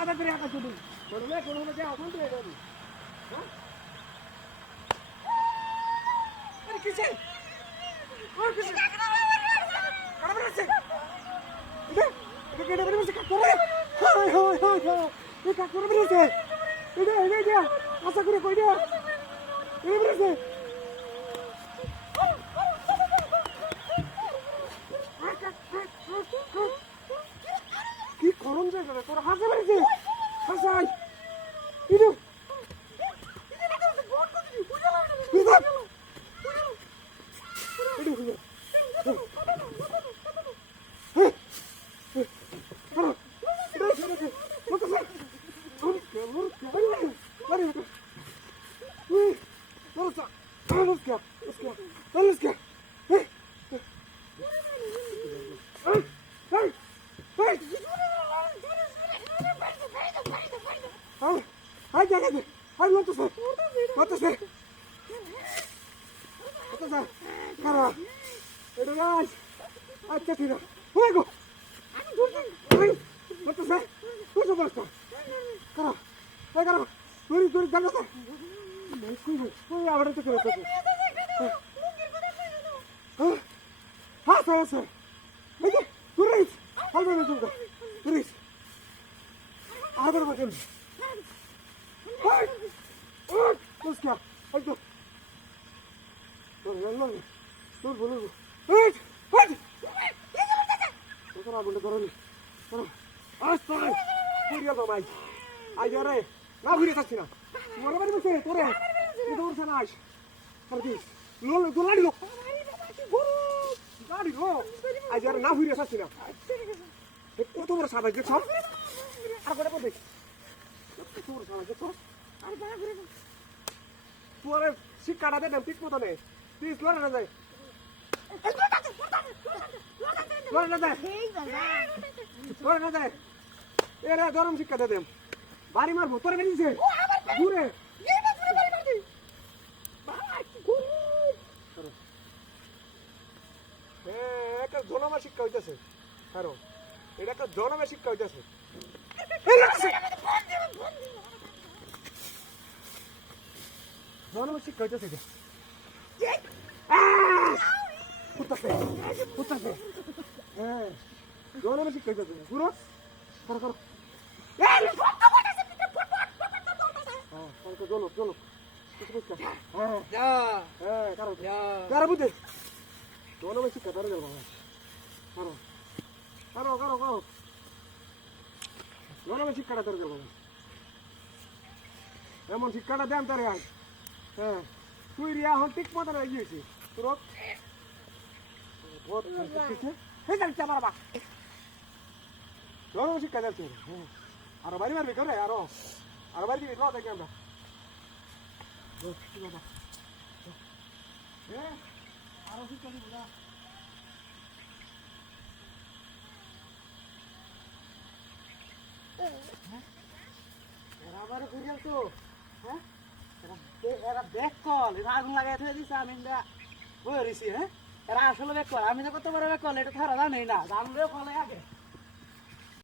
আদা করে আটা চুদি বললে কোন হলো যে এখন তো এরকম হ্যাঁ আরে কিছে আর কিছে কারা বেরছে এটা কেটে বেরছে কাকরে হাই হাই হাই এই কাকরে বেরছে এটা আশা করে কই দিয়া এই বেরছে কি করন জায়গা তোর হাসে বেরছে হাসাই ইদু আচ্ছা ঠিক আছে ওই গো আমি ধরছি ওই মতো স্যার তুই তো বলছ করো এই করো তুই তুই জানো স্যার তুই আবার তো করে তো হ্যাঁ স্যার স্যার এই যে তুই রিস হালবে না তুই রিস আবার বলছিস ওই ওই তুই কি এই তো তোর বললো তোর বললো এই ওই তোরা বলে করনি আজ তো পুরিয়া বাবাই আজ রে না ঘুরে যাচ্ছি না তোরা বাড়ি বসে তোরে তোর সানাস আর কি লোল দোলাড়ি লোক গাড়ি গো আজ আর না ঘুরে যাচ্ছি না কত বড় সাবাই দেখছ আর করে দেখ কত বড় সাবাই দেখছ আর বাড়া ঘুরে তোরে শিক্ষাটা দে ঠিক মতো নে প্লিজ লড়ে না যায় লড়ে না যায় লড়ে না যায় এরা গরম শিক্ষা দে দেম বাড়ি মারবো তোরে বেরিয়েছে ঘুরে একটা জনমা শিক্ষা হইতেছে কারণ এটা একটা জনমা শিক্ষা হইতেছে জনমা শিক্ষা হইতেছে পুতাছে হ্যাঁ জনমা শিক্ষা হইতেছে ঘুরো করো করো চলো চলো কারো বুঝে জনমা শিক্ষা ধরে গেল বাবা করো করো করো করো জনমা শিক্ষাটা ধরে গেল এমন শিক্ষাটা দেন তারে আজ হ্যাঁ তুই রিয়া এখন ঠিক মতো হয়ে গিয়েছি তোর জনমা শিক্ষা যাচ্ছে আরো বাড়ি মারবি করে আরো বাড়ি দিবি দেখি আমরা আরো শিক্ষা দিব না এরা ঘুরিয়াল তো হ্যাঁ এরা ব্যাক কল এরা আগুন লাগাই থয়ে দিছে আমি বই রইছি হ্যাঁ এরা আসলে ব্যাক কল আমি তো কত বড় ব্যাক কল এটা খারাপ নেই না জানলেও কলে আগে